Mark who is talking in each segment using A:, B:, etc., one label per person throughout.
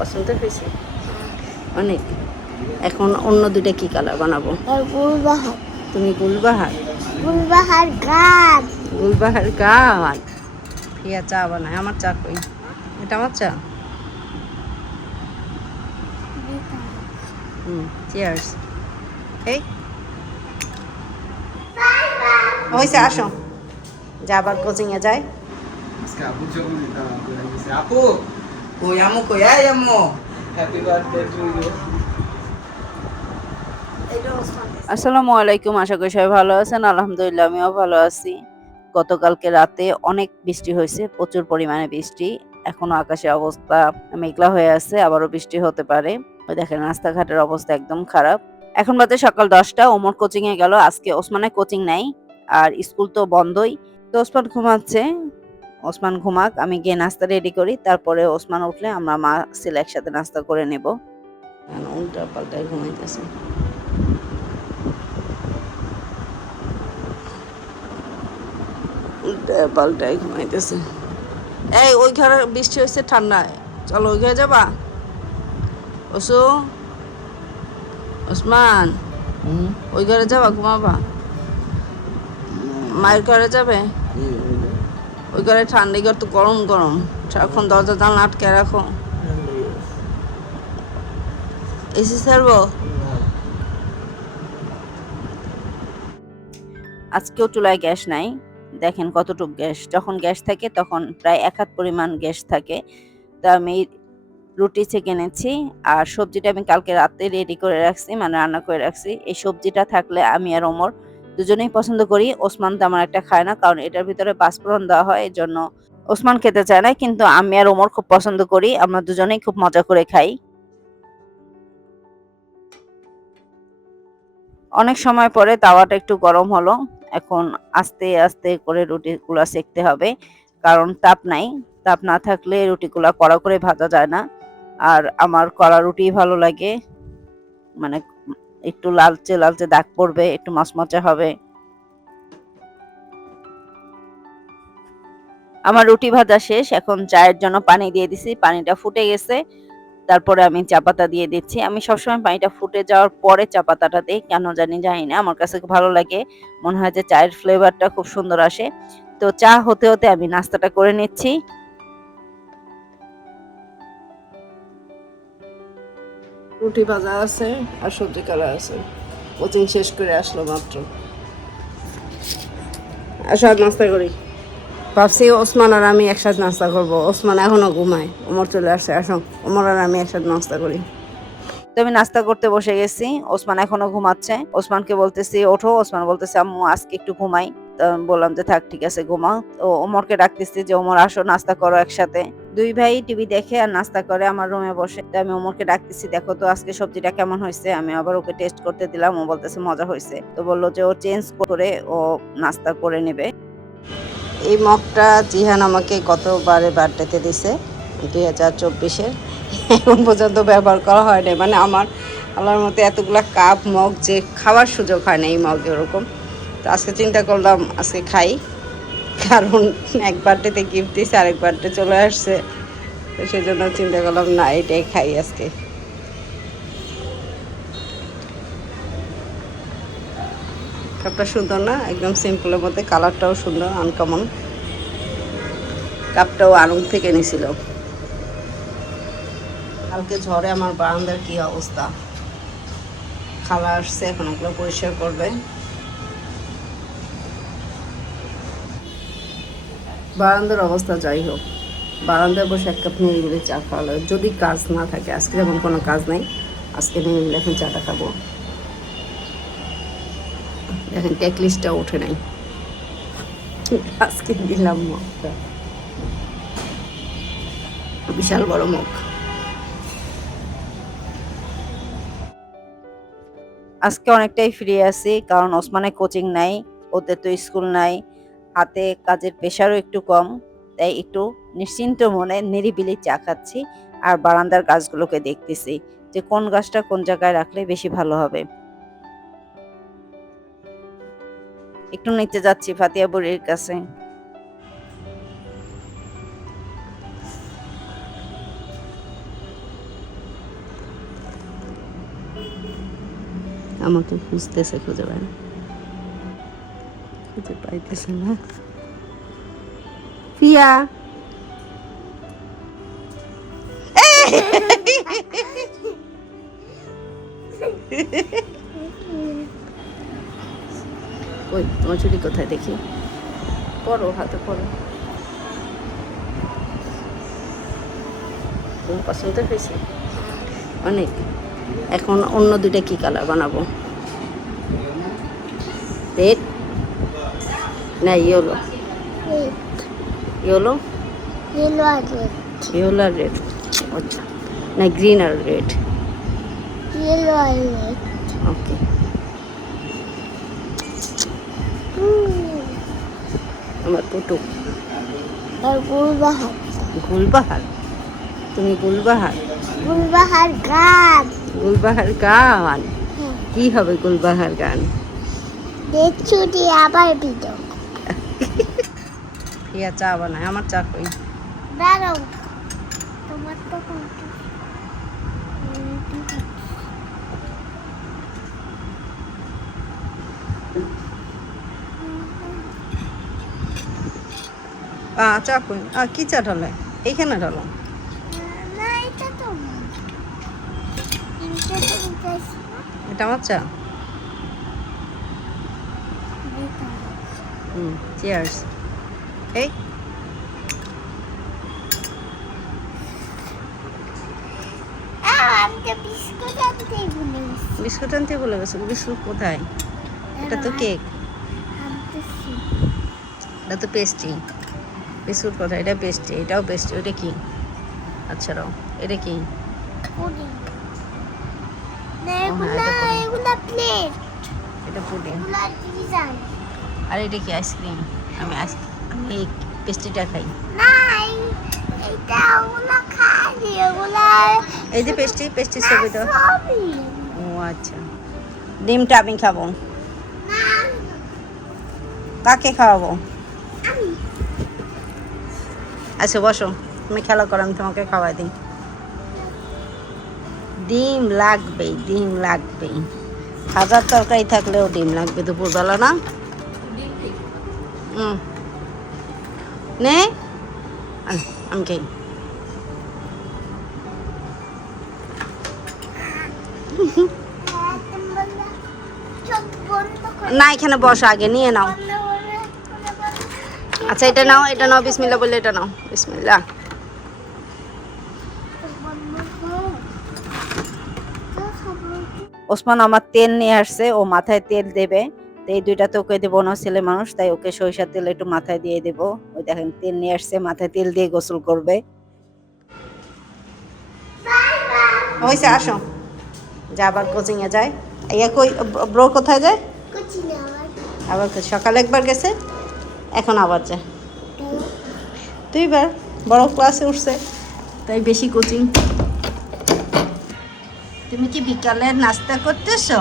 A: পছন্দ হয়েছে? অনেক। এখন অন্য দুইটা কি কালার বানাবো? তুমি গুলবাহার?
B: গুলবাহার গাছ
A: গুলবাহার গাছ ফিয়া চা বানায়। আমার চা কই? এটা আমার চা? হুম চিয়ার্স এই। হয়েছে আসো। যা আবার কোচিংয়ে যায়।
C: আজকে আপু
D: কই আমু কই? এই Amu!
C: Happy birthday to you
A: আসসালামু আলাইকুম আশা করি সবাই ভালো আছেন। আলহামদুলিল্লাহ আমিও ভালো আছি। গতকালকে রাতে অনেক বৃষ্টি হয়েছে প্রচুর পরিমাণে বৃষ্টি। এখনও আকাশের অবস্থা মেঘলা হয়ে আছে আবারও বৃষ্টি হতে পারে। ওই দেখেন রাস্তাঘাটের অবস্থা একদম খারাপ। এখন বাজে সকাল দশটা ওমর কোচিং এ গেল। আজকে ওসমানের কোচিং নাই আর স্কুল তো বন্ধই। তো ওসমান ঘুমাচ্ছে। ওসমান ঘুমাক আমি গিয়ে নাস্তা রেডি করি তারপরে ওসমান উঠলে আমরা মা ছেলে একসাথে নাস্তা করে নেব। উল্টা পাল্টায় ঘুমাইতেছে? উল্টায় পাল্টায় ঘুমাইতেছে। এই ওই ঘরে বৃষ্টি হয়েছে ঠান্ডায়। চলো ওই ঘরে যাবা? ওসু? ওসমান? ওই ঘরে যাবা ঘুমাবা? মায়ের ঘরে যাবে? ওই ঘরে ঠান্ডা ঘর তো গরম গরম। সারাক্ষণ দরজা, জানলা আটকে রাখো। এসি ছাড়বো? আজকেও চুলায় গ্যাস নাই। দেখেন কতটুকু গ্যাস। যখন গ্যাস থাকে, তখন প্রায় এক হাত পরিমাণ গ্যাস থাকে। তো আমি রুটি ছেঁকে এনেছি, আর সবজিটা আমি কালকে রাতে রেডি করে রাখছি মানে রান্না করে রাখছি। এই সবজিটা থাকলে আমি আর ওমর দুজনেই পছন্দ করি। ওসমান তেমন একটা খায় না, কারণ এটার ভিতরে পাঁচফোড়ন দেওয়া হয়, এই জন্য ওসমান খেতে চায় না, কিন্তু আমি আর ওমর খুব পছন্দ করি, আমরা দুজনেই খুব মজা করে খাই। অনেক সময় পরে তাওয়াটা একটু গরম হলো, এখন আস্তে আস্তে করে রুটিগুলো সেকতে হবে, কারণ তাপ নাই, তাপ না থাকলে রুটিগুলো কড়া করে ভাজা যায় না, আর আমার কড়া রুটি ভালো লাগে মানে একটু লালচে লালচে দাগ পড়বে, একটু মচমচে হবে। আমার রুটি ভাজা শেষ, এখন চায়ের জন্য পানি দিয়ে দিছি, পানিটা ফুটে গেছে। তারপরে আমি চা পাতা দিয়ে দিচ্ছি। আমি সবসময় পানিটা ফুটে যাওয়ার পরে চা পাতাটা দিই, কেন জানি জানি না, আমার কাছে খুব ভালো লাগে। মনে হয় যে চায়ের ফ্লেভারটা খুব সুন্দর আসে। তো চা হতে হতে আমি নাস্তাটা করে নিচ্ছি। রুটি ভাজা আছে আর সবজি কালা আছে। কোচিং শেষ করে আসলো মাত্র। আসো নাস্তা করি। ভাবছি ওসমান আর আমি একসাথে নাস্তা করব। ওসমান এখনও ঘুমায়, ওমর চলে আসছে। আসো, ওমর আর আমি একসাথে নাস্তা করি। তো আমি নাস্তা করতে বসে গেছি। ওসমান এখনও ঘুমাচ্ছে। ওসমানকে বলতেছি, ওঠো। ওসমান বলতেছে, আম্মু, আজকে একটু ঘুমাই। বললাম যে, থাক, ঠিক আছে ঘুমাও তো ওমরকে ডাকতেছি যে, ওমর, আসো, নাস্তা করো একসাথে। দুই ভাই টিভি দেখে আর নাস্তা করে আমার রুমে বসে। আমি ওমরকে ডাকতেছি, দেখো তো আজকে সবজিটা কেমন হয়েছে? আমি আবার ওকে টেস্ট করতে দিলাম, ও বলতেছে, মজা হয়েছে। তো বলল যে ও চেঞ্জ করে ও নাস্তা করে নেবে। এই মগটা জিহান আমাকে গতবারে বার্থডেতে দিছে, দুই হাজার চব্বিশের। এখন পর্যন্ত ব্যবহার করা হয় না মানে আমার আল্লাহর মতো এতগুলা কাপ মগ যে খাওয়ার সুযোগ হয় না এই মগ এরকম তো আজকে চিন্তা করলাম, আজকে খাই। কারণ এক বার্থডেতে গিফট দিয়েছে আরেক বার্থডে চলে আসছে। তো সেই জন্য চিন্তা করলাম, না, এটাই খাই আজকে। কাপটা সুন্দর না? একদম সিম্পলের মধ্যে কালারটাও সুন্দর আনকমন কাপটাও আড়ং থেকে নিছিল। কালকে ঝড়ে আমার বারান্দার কি অবস্থা? খালা আসছে, এখন ওগুলো পরিষ্কার করবে। বারান্দার অবস্থা যাই হোক, বারান্দায় বসে এক কাপ নিরিবিলি চা খাওয়া লাগে যদি কাজ না থাকে আজকে যেমন কোনো কাজ নেই। আজকে নিরিবিলি এখন চাটা খাব। দেখেন টেকলিস্টটা ওঠে নাই। আজকে দিলাম মুখটা বিশাল বড় মুখ আজকে অনেকটাই ফ্রি আছি, কারণ ওসমানের কোচিং নাই, ওদের তো স্কুল নাই। হাতে কাজের প্রেশারও একটু কম, তাই একটু নিশ্চিন্ত মনে নিরিবিলি চা খাচ্ছি আর বারান্দার গাছগুলোকে দেখতেছি যে কোন গাছটা কোন জায়গায় রাখলে বেশি ভালো হবে।
E: একটু নিতে যাচ্ছি ফাতিয়া বুড়ির কাছে। আমাকে খুঁজতেছে খুঁজে না খুঁজে পাইতেছে না। ফিয়া। ওই তোমার চুরি কোথায় দেখি? পরো হাতে পরো। তোমার পছন্দ হয়েছে? অনেক। এখন অন্য দুইটা কি কালার বানাবো? রেড না yellow yellow
B: Yellow? And red.
E: Yellow R red আচ্ছা। না green R red
B: Yellow and red.
E: Okay
B: Hmm.
E: আমার পুটু।
B: আর গুলবাহার।
E: গুলবাহার? তুমি গুলবাহার?
B: গুলবাহার গাছ
E: গুলবাহার গান। কি হবে গুলবাহার গান?
B: দেখছু দিয়ে আবার বিদক
E: ইয়া চা বানায় আমার চা কই?
B: দাঁড়াও তোমার তো
E: চা কই? কি চা ঢালে? এইখানে ঢালো।
B: এটা
E: আমার। চা। হুম চিয়ার্স এই।
B: আমি বিস্কুট আনতে ভুলে গেছি
E: বিস্কুট কোথায়? এটা তো কেক। এটা তো পেস্ট্রি বিস্কুট কোথায়? এটা পেস্ট্রি এটাও পেস্ট্রি ওটা কি? আচ্ছা রাও এটা কি? হ্যাঁ, এটা পুডিং। আর এটা কি? আইসক্রিম আমি আইস আমি এই পেস্ট্রিটা খাই।
B: এই- এইটা ওগুলা খাই এগুলা
E: এই যে পেস্ট্রি পেস্ট্রি ছবি
B: সবই।
E: ও আচ্ছা। ডিমটা আমি খাব। কাকে খাওয়াবো? আচ্ছা বসো। তুমি খেলা করো আমি তোমাকে খাওয়াই দিই। ডিম লাগবেই ডিম লাগবেই খাজার তরকারি থাকলেও ডিম লাগবে দুপুরবেলা না? হুম নে? আমি খাই না, এখানে বসো আগে, নিয়ে নাও। আচ্ছা এটা নাও এটা নাও বিসমিল্লা বললে এটা নাও। বিসমিল্লা। ওসমান আমার তেল নিয়ে আসছে, ও মাথায় তেল দেবে। তো এই দুইটা তো ওকে দেবো না ছেলে মানুষ, তাই ওকে সরিষার তেল একটু মাথায় দিয়ে দেবো। ওই দেখেন, তেল নিয়ে আসছে, মাথায় তেল দিয়ে গোসল করবে। হয়েছে, আসো। যা, আবার কোচিং এ যায়। ইয়া কই ব্রো কোথায় যায়। আবার সকালে একবার গেছে, এখন আবার যায়। দুইবার বড় ক্লাসে উঠছে, তাই বেশি কোচিং তুমি কি বিকালে নাস্তা করতেছো?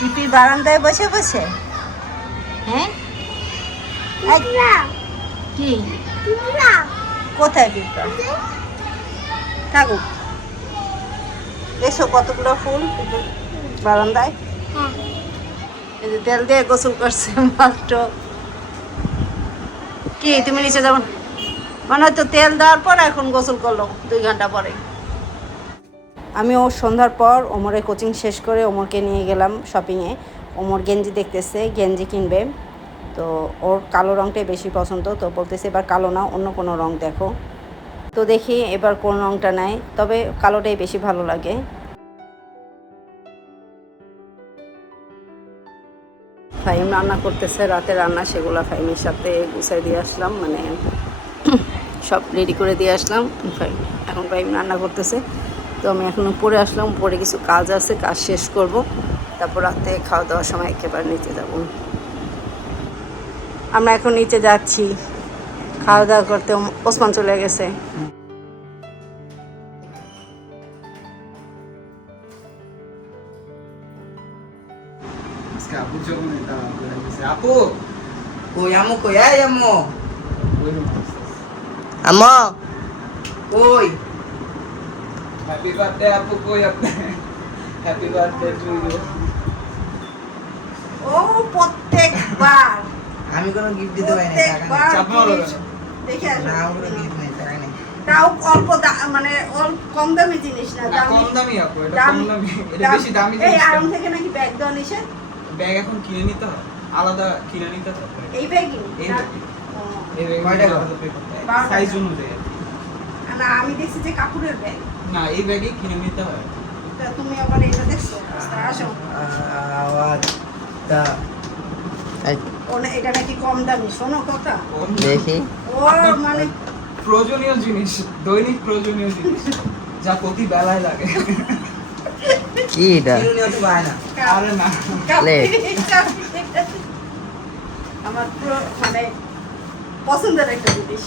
E: পিপির বারান্দায় বসে বসে? হ্যাঁ? কি? কোথায় পিপা থাকুক এসো কতগুলো ফুল বারান্দায়?
B: হ্যাঁ।
E: এই যে তেল দিয়ে গোসল করছে মাত্র। কি তুমি নিচে যাব মনে হয় তো তেল দেওয়ার পর এখন গোসল করল দুই ঘণ্টা পরে। আমি ও সন্ধ্যার পর ওমরের কোচিং শেষ করে ওমরকে নিয়ে গেলাম শপিংয়ে ওমর গেঞ্জি দেখতেছে, গেঞ্জি কিনবে। তো ওর কালো রঙটাই বেশি পছন্দ, তো বলতেছে এবার কালো না অন্য কোনো রং দেখো। তো দেখি এবার কোন রংটা নেয়, তবে কালোটাই বেশি ভালো লাগে। ফাইম রান্না করতেছে, রাতে রান্না সেগুলো ফাইমের সাথে গুছাই দিয়ে আসলাম মানে সব রেডি করে দিয়ে আসলাম। ফাইম এখন ফাইম রান্না করতেছে। তো আমি এখন উপরে আসলাম উপরে কিছু কাজ আছে কাজ শেষ করব। তারপর রাতে খাওয়া দাওয়ার সময় একেবারে নিচে যাব। আমরা এখন নিচে যাচ্ছি। খাওয়া দাওয়া করতে ওসমান চলে গেছে।
C: আপু
D: কই কই. আমু? কই?
C: Happy birthday আপু কই আপনি হ্যাপি বার্থডে টু ইউ
E: ও প্রত্যেকবার।
D: আমি কোনো গিফট দিতে পারি না টাকা নেই।
C: চাপ মারো
E: জিনিস দেখে আসো।
D: না আমার কোনো গিফট নেই টাকা নেই।
E: তাও অল্প দা- মানে অল্প কম দামি জিনিস না দামি।
C: কম দামি আপু এটা কম
E: দামি-
C: এটা বেশি দামি
E: এই
C: জিনিস
E: আরাম থেকে নাকি ব্যাগ দেওয়া নিষেধ
C: ব্যাগ এখন কিনে নিতে হয় আলাদা কিনে নিতে হয়।
E: এই ব্যাগই
C: এই।
E: ও,
C: এই ব্যাগ
D: কয় টাকা?
C: আলাদা pay করতে
E: বারো
C: সাইজ অনুযায়ী।
E: না আমি দেখছি যে কাপড়ের ব্যাগ।
C: না এই ব্যাগে কিনে নিতে হয়।
E: তা তুমি আবার এটা দেখছ? আসো।
D: আওয়াজ তা
E: এটা নাকি কম দামি শোনো কথা।
D: দেখি।
E: ও মানে
C: প্রয়োজনীয় জিনিস দৈনিক প্রয়োজনীয় জিনিস যা প্রতি বেলায় লাগে।
D: কি এটা?
C: আরে না।
E: আমার পুরো মানে পছন্দের একটা জিনিস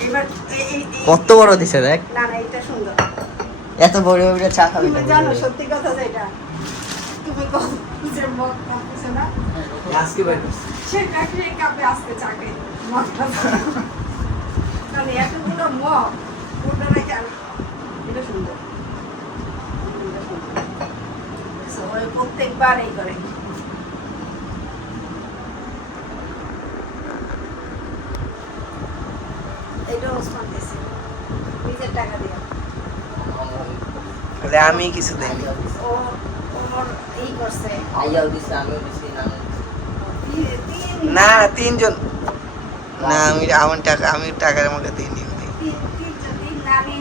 E: এবার এই- এই- এই-
D: কত বড় দিছে দেখ।
E: না না এটা সুন্দর।
D: এত বড় বড় চা খাবে
E: তুমি জানো সত্যি কথা যেটা তুমি কত যে খাচ্ছ না?
D: আজকে বাইরে
E: সেটা সেই কাপে তাহলে এতগুলো মদ ওটা রেখে আমি এটা সুন্দর। এটা প্রত্যেকবার এই করে। এটা ওসমান দিয়েছে। নিজের টাকা দিয়ে।
D: তাহলে আমি কিছু দেইনি
E: ও ওর ই করছে।
D: আইয়াও দিছে আমিও দিছি না
E: তিন- তিন-
D: না তিনজন। না আমি আমার টাকা আমি টাকার আমাকে দিইনি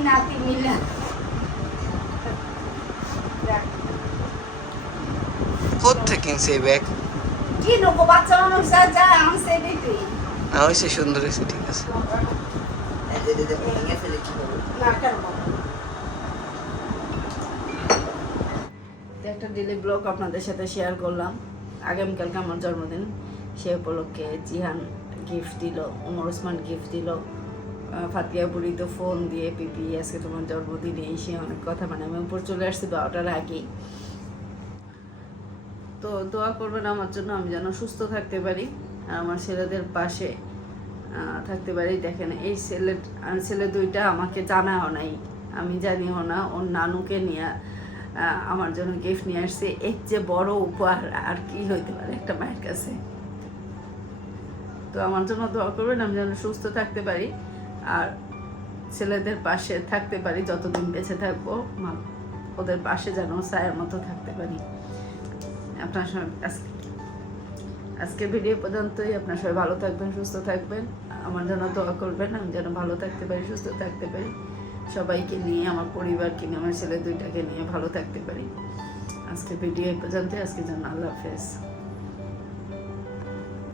E: নাতি মিলে।
D: কোথেকে কিনছে এই ব্যাগ
E: কি নেব বাচ্চা মানুষ যা যা আনছে তুই
D: না হয়েছে সুন্দর হয়েছে ঠিক আছে।
E: তো একটা ডেলি ব্লগ আপনাদের সাথে শেয়ার করলাম। আগামীকালকে আমার জন্মদিন। সে উপলক্ষে জিহান গিফট দিল ওমর ওসমান গিফট দিল। ফাতিয়া বুড়ি তো ফোন দিয়ে, পিপি, আজকে তোমার জন্মদিনে এসে অনেক কথা। মানে আমি উপর চলে আসছি বারোটার আগেই। তো দোয়া করবেন আমার জন্য, আমি যেন সুস্থ থাকতে পারি। আর আমার ছেলেদের পাশে থাকতে পারি। দেখেন, এই ছেলে ছেলে দুইটা আমাকে জানাও নাই। আমি জানিও না, ওর নানুকে নিয়ে আমার জন্য গিফট নিয়ে আসছে। এর যে বড় উপহার আর কি হইতে পারে একটা মায়ের কাছে? তো আমার জন্য দোয়া করবেন, আমি যেন সুস্থ থাকতে পারি। আর ছেলেদের পাশে থাকতে পারি, যতদিন বেঁচে থাকব ওদের পাশে যেন ছায়ার মতো থাকতে পারি। আপনার সঙ্গে আজকে আজকের ভিডিও পর্যন্তই। আপনার সবাই ভালো থাকবেন, সুস্থ থাকবেন। আমার জন্য দোয়া করবেন, আমি যেন ভালো থাকতে পারি, সুস্থ থাকতে পারি। সবাইকে নিয়ে, আমার পরিবারকে নিয়ে, আমার ছেলে দুইটাকে নিয়ে ভালো থাকতে পারি। আজকের ভিডিও এই পর্যন্তই। আজকে জন্য আল্লাহ হাফেজ।